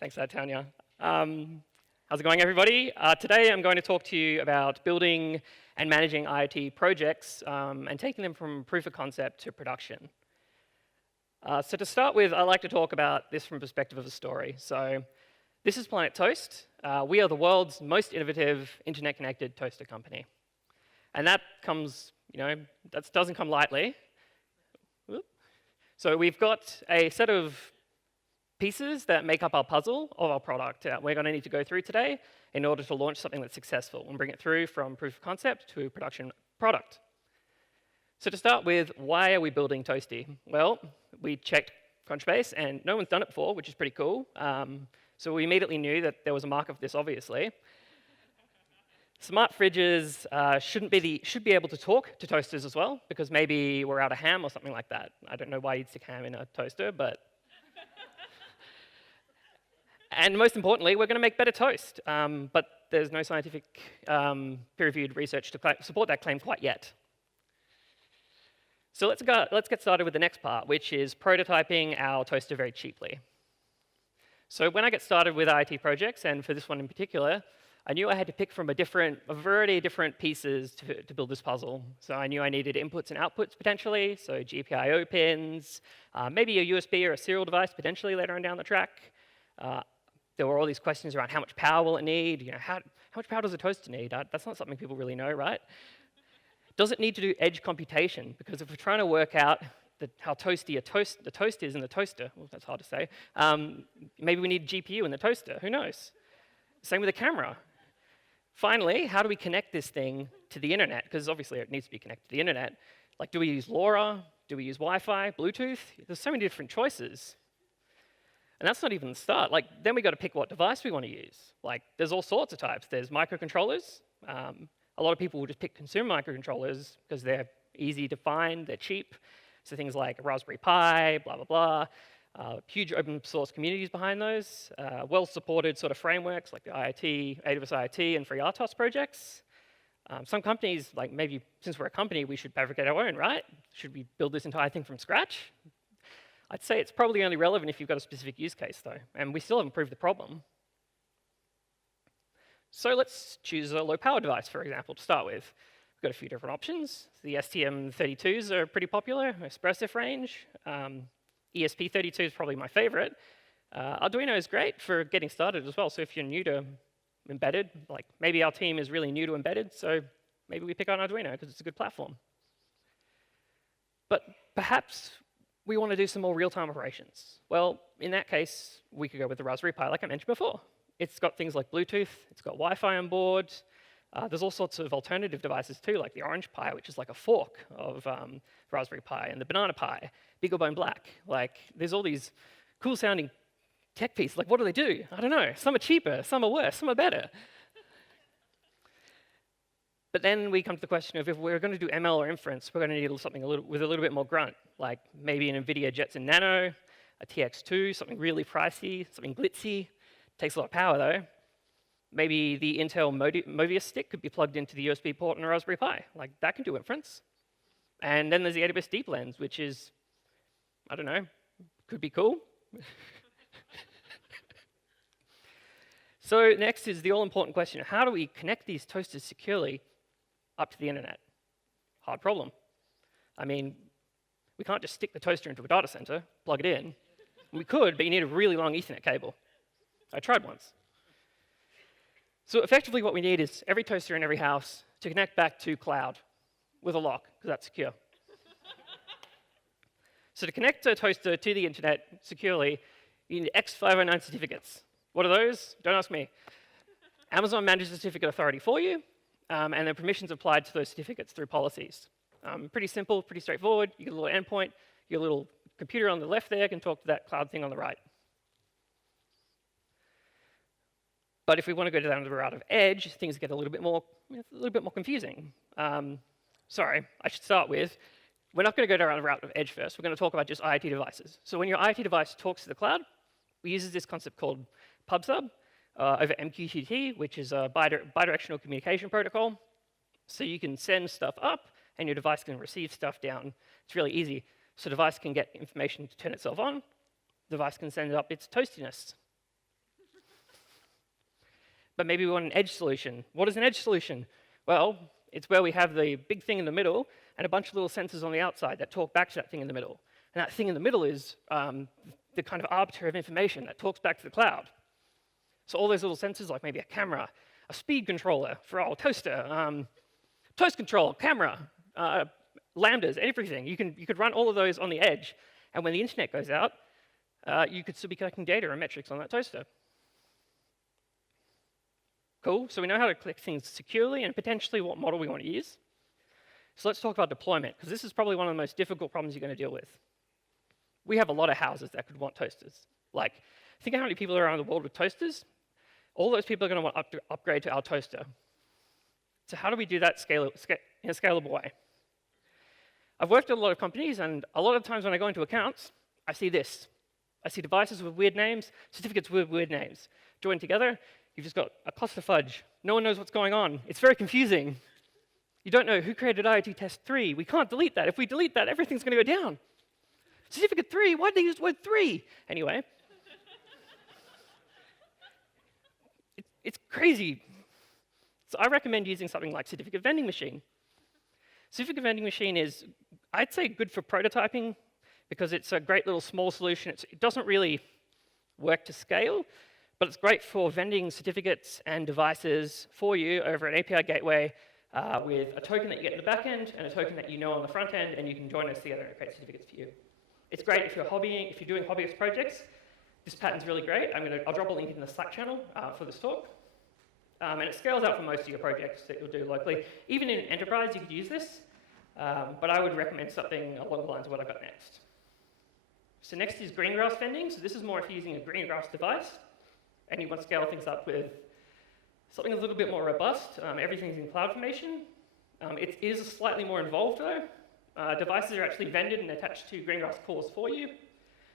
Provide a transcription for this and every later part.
Thanks for that, Tanya. How's it going, everybody? Today I'm going to talk to you about building and managing IoT projects and taking them from proof of concept to production. So to start with, I like to talk about this from the perspective of a story. So this is Planet Toast. We are the world's most innovative internet-connected toaster company. And that comes, that doesn't come lightly. So we've got a set of pieces that make up our puzzle of our product we're going to need to go through today in order to launch something that's successful and bring it through from proof of concept to production product. So to start with, why are we building Toasty? Well, we checked Crunchbase, and no one's done it before, which is pretty cool. So we immediately knew that there was a market for this, obviously. Smart fridges should be able to talk to toasters as well, because maybe we're out of ham or something like that. I don't know why you'd stick ham in a toaster, but and most importantly, we're going to make better toast. But there's no scientific peer-reviewed research to support that claim quite yet. So let's get started with the next part, which is prototyping our toaster very cheaply. So when I get started with IoT projects, and for this one in particular, I knew I had to pick from a variety of different pieces to build this puzzle. So I knew I needed inputs and outputs potentially, so GPIO pins, maybe a USB or a serial device potentially later on down the track. There were all these questions around how much power will it need? How much power does a toaster need? That's not something people really know, right? Does it need to do edge computation? Because if we're trying to work out how toasty the toast is in the toaster, well, that's hard to say, maybe we need a GPU in the toaster. Who knows? Same with the camera. Finally, how do we connect this thing to the internet? Because obviously it needs to be connected to the internet. Like, do we use LoRa? Do we use Wi-Fi, Bluetooth? There's so many different choices. And that's not even the start. Then we got to pick what device we want to use. There's all sorts of types. There's microcontrollers. A lot of people will just pick consumer microcontrollers because they're easy to find, they're cheap. So things like a Raspberry Pi, blah, blah, blah. Huge open source communities behind those. Well-supported sort of frameworks like the IoT, AWS IoT, and free RTOS projects. Some companies, maybe since we're a company, we should fabricate our own, right? Should we build this entire thing from scratch? I'd say it's probably only relevant if you've got a specific use case, though, and we still haven't proved the problem. So let's choose a low-power device, for example, to start with. We've got a few different options. The STM32s are pretty popular, expressive range. ESP32 is probably my favorite. Arduino is great for getting started as well, so if you're new to embedded, maybe our team is really new to embedded, so maybe we pick on Arduino because it's a good platform. But perhaps we want to do some more real-time operations. Well, in that case, we could go with the Raspberry Pi, like I mentioned before. It's got things like Bluetooth, it's got Wi-Fi on board. There's all sorts of alternative devices too, like the Orange Pi, which is like a fork of Raspberry Pi, and the Banana Pi, BeagleBone Black. There's all these cool-sounding tech pieces. What do they do? I don't know. Some are cheaper, some are worse, some are better. But then we come to the question of if we're going to do ML or inference, we're going to need something with a little bit more grunt, like maybe an NVIDIA Jetson Nano, a TX2, something really pricey, something glitzy. Takes a lot of power, though. Maybe the Intel Movius stick could be plugged into the USB port on a Raspberry Pi. That can do inference. And then there's the AWS Deep Lens, which is, I don't know, could be cool. So next is the all-important question. How do we connect these toasters securely up to the internet? Hard problem. I mean, we can't just stick the toaster into a data center, plug it in. We could, but you need a really long Ethernet cable. I tried once. So effectively what we need is every toaster in every house to connect back to cloud with a lock, because that's secure. So to connect a toaster to the internet securely, you need X509 certificates. What are those? Don't ask me. Amazon manages the certificate authority for you, and then permissions applied to those certificates through policies. Pretty simple, pretty straightforward. You get a little endpoint, your little computer on the left there can talk to that cloud thing on the right. But if we want to go down the route of edge, things get a little bit more confusing. Sorry, I should start with, we're not going to go down the route of edge first. We're going to talk about just IoT devices. So when your IoT device talks to the cloud, we use this concept called PubSub over MQTT, which is a bidirectional communication protocol. So you can send stuff up, and your device can receive stuff down. It's really easy. So the device can get information to turn itself on. The device can send up its toastiness. but maybe we want an edge solution. What is an edge solution? Well, it's where we have the big thing in the middle and a bunch of little sensors on the outside that talk back to that thing in the middle. And that thing in the middle is the kind of arbiter of information that talks back to the cloud. So all those little sensors, like maybe a camera, a speed controller for our toaster, toast control, camera, lambdas, everything. You could run all of those on the edge, and when the internet goes out, you could still be collecting data and metrics on that toaster. Cool, so we know how to collect things securely and potentially what model we want to use. So let's talk about deployment, because this is probably one of the most difficult problems you're going to deal with. We have a lot of houses that could want toasters. Like, think of how many people are around the world with toasters. All those people are going to want to upgrade to our toaster. So how do we do that in a scalable way? I've worked at a lot of companies, and a lot of times when I go into accounts, I see this. I see devices with weird names, certificates with weird names. Joined together, you've just got a cluster fudge. No one knows what's going on. It's very confusing. You don't know who created IoT test 3. We can't delete that. If we delete that, everything's going to go down. Certificate 3, why did they use the word 3? Anyway. It's crazy. So I recommend using something like certificate vending machine. Certificate vending machine is, I'd say, good for prototyping because it's a great little small solution. It doesn't really work to scale, but it's great for vending certificates and devices for you over an API gateway with a token that you get in the back end and a token that you know on the front end, and you can join us together and create certificates for you. It's great if you're hobbying, if you're doing hobbyist projects. This pattern's really great. I'll drop a link in the Slack channel for this talk. And it scales out for most of your projects that you'll do locally. Even in enterprise, you could use this, but I would recommend something along the lines of what I've got next. So next is greengrass vending. So this is more if you're using a greengrass device, and you want to scale things up with something a little bit more robust. Everything's in CloudFormation. It is slightly more involved, though. Devices are actually vended and attached to greengrass cores for you.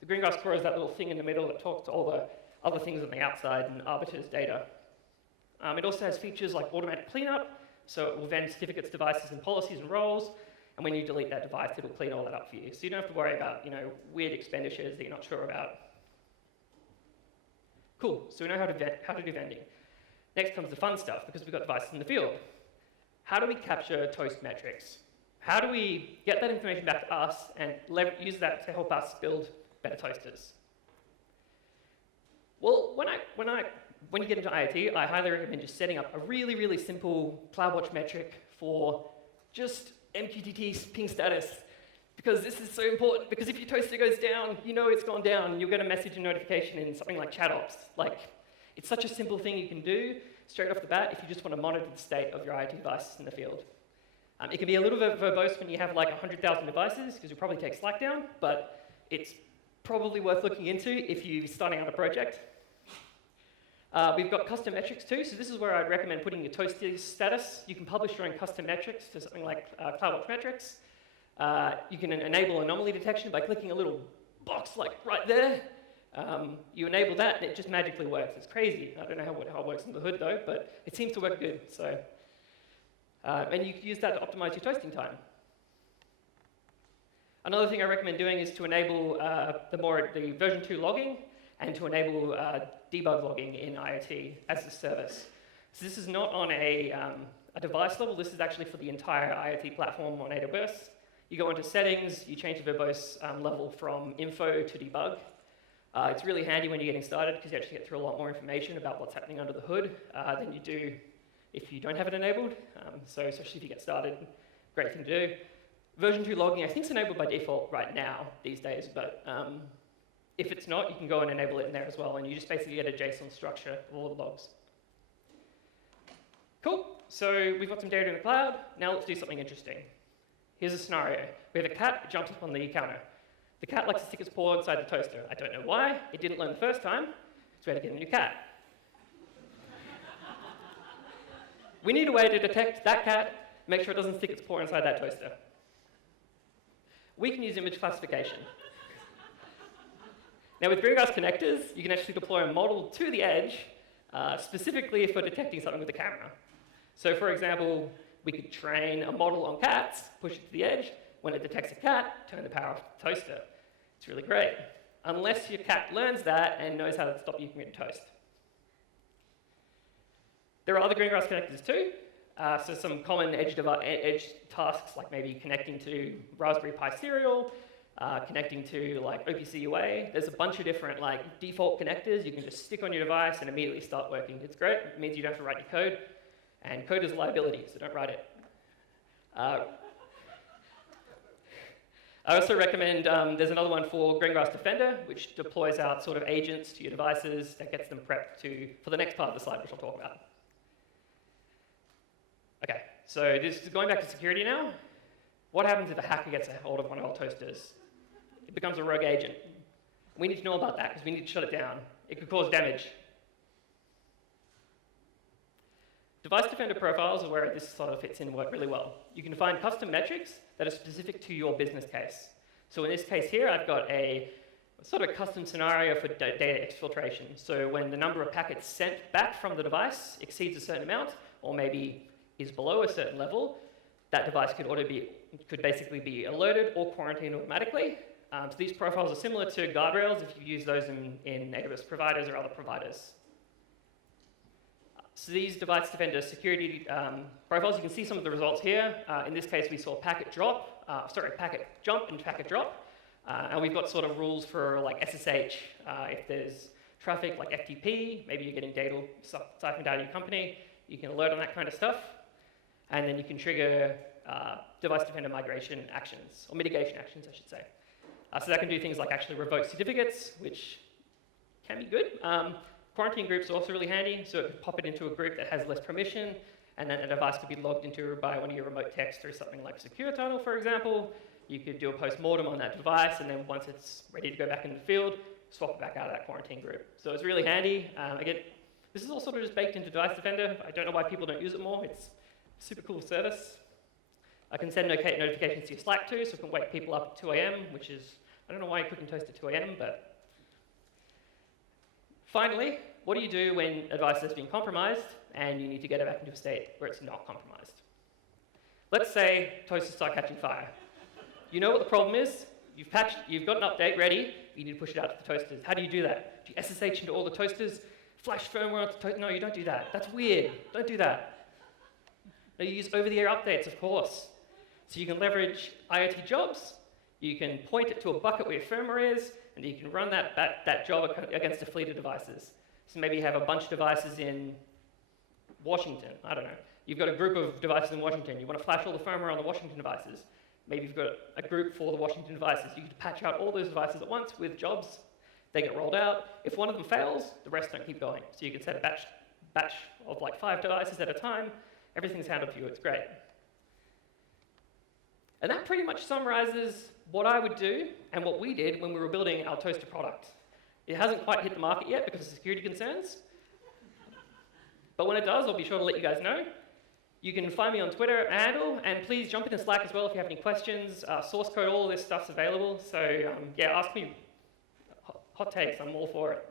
The greengrass core is that little thing in the middle that talks to all the other things on the outside and arbiters data. It also has features like automatic cleanup, so it will vend certificates, devices, and policies and roles, and when you delete that device, it'll clean all that up for you. So you don't have to worry about, weird expenditures that you're not sure about. Cool, so we know how to do vending. Next comes the fun stuff, because we've got devices in the field. How do we capture toast metrics? How do we get that information back to us and use that to help us build better toasters? Well, when you get into IoT, I highly recommend just setting up a really, really simple CloudWatch metric for just MQTT ping status, because this is so important, because if your toaster goes down, you know it's gone down, and you'll get a message and notification in something like ChatOps. It's such a simple thing you can do straight off the bat if you just want to monitor the state of your IoT devices in the field. It can be a little bit verbose when you have like 100,000 devices, because you'll probably take Slack down, but it's probably worth looking into if you're starting out a project. We've got custom metrics too, so this is where I'd recommend putting your toaster status. You can publish your own custom metrics to something like CloudWatch metrics. You can enable anomaly detection by clicking a little box like right there. You enable that and it just magically works. It's crazy. I don't know how it works in the hood though, but it seems to work good. So, and you can use that to optimize your toasting time. Another thing I recommend doing is to enable the version 2 logging and to enable debug logging in IoT as a service. So this is not on a device level. This is actually for the entire IoT platform on AWS. You go into settings, you change the verbose level from info to debug. It's really handy when you're getting started because you actually get through a lot more information about what's happening under the hood than you do if you don't have it enabled. So especially if you get started, great thing to do. Version 2 logging, I think it's enabled by default right now these days, but if it's not, you can go and enable it in there as well, and you just basically get a JSON structure of all the logs. Cool, so we've got some data in the cloud. Now let's do something interesting. Here's a scenario. We have a cat that jumps up on the counter. The cat likes to stick its paw inside the toaster. I don't know why. It didn't learn the first time. So we had to get a new cat. We need a way to detect that cat, make sure it doesn't stick its paw inside that toaster. We can use image classification. Now with greengrass connectors, you can actually deploy a model to the edge, specifically for detecting something with a camera. So for example, we could train a model on cats, push it to the edge. When it detects a cat, turn the power off the toaster. It's really great. Unless your cat learns that and knows how to stop you from getting toast. There are other greengrass connectors too. So some common edge tasks, like maybe connecting to Raspberry Pi Serial, connecting to like OPC UA. There's a bunch of different like default connectors you can just stick on your device and immediately start working. It's great. It means you don't have to write your code. And code is a liability, so don't write it. I also recommend, there's another one for Greengrass Defender, which deploys out sort of agents to your devices that gets them prepped for the next part of the slide, which I'll talk about. Okay, so this is going back to security now. What happens if a hacker gets a hold of one of our toasters? It becomes a rogue agent. We need to know about that because we need to shut it down. It could cause damage. Device Defender profiles are where this sort of fits in really well. You can find custom metrics that are specific to your business case. So in this case here, I've got a sort of a custom scenario for data exfiltration. So when the number of packets sent back from the device exceeds a certain amount, or maybe is below a certain level, that device could basically be alerted or quarantined automatically. So these profiles are similar to guardrails if you use those in AWS providers or other providers. So these Device Defender security profiles, you can see some of the results here. In this case, we saw packet jump and packet drop. And we've got sort of rules for like SSH. If there's traffic like FTP, maybe you're getting data siphoned out of your company, you can alert on that kind of stuff. And then you can trigger Device Defender migration actions, or mitigation actions, I should say. So that can do things like actually revoke certificates, which can be good. Quarantine groups are also really handy, so it could pop it into a group that has less permission, and then a device could be logged into by one of your remote techs through something like Secure Tunnel, for example. You could do a post-mortem on that device, and then once it's ready to go back in the field, swap it back out of that quarantine group. So it's really handy. Again, this is all sort of just baked into Device Defender. I don't know why people don't use it more. It's a super cool service. I can send notifications to your Slack too, so it can wake people up at 2 a.m., which is, I don't know why you cooking toast at 2 a.m., but finally, what do you do when a device has been compromised and you need to get it back into a state where it's not compromised? Let's say toasters start catching fire. You know what the problem is? You've got an update ready, you need to push it out to the toasters. How do you do that? Do you SSH into all the toasters? Flash firmware on the toaster? No, you don't do that. That's weird. Don't do that. No, you use over-the-air updates, of course. So you can leverage IoT jobs, you can point it to a bucket where your firmware is, and you can run that job against a fleet of devices. So maybe you have a bunch of devices in Washington, I don't know. You've got a group of devices in Washington. You want to flash all the firmware on the Washington devices. Maybe you've got a group for the Washington devices. You can patch out all those devices at once with jobs. They get rolled out. If one of them fails, the rest don't keep going. So you can set a batch of like 5 devices at a time. Everything's handled for you. It's great. And that pretty much summarizes what I would do and what we did when we were building our toaster product. It hasn't quite hit the market yet because of security concerns. But when it does, I'll be sure to let you guys know. You can find me on Twitter handle, and please jump into Slack as well if you have any questions. Source code, all of this stuff's available. So yeah, ask me hot takes. I'm all for it.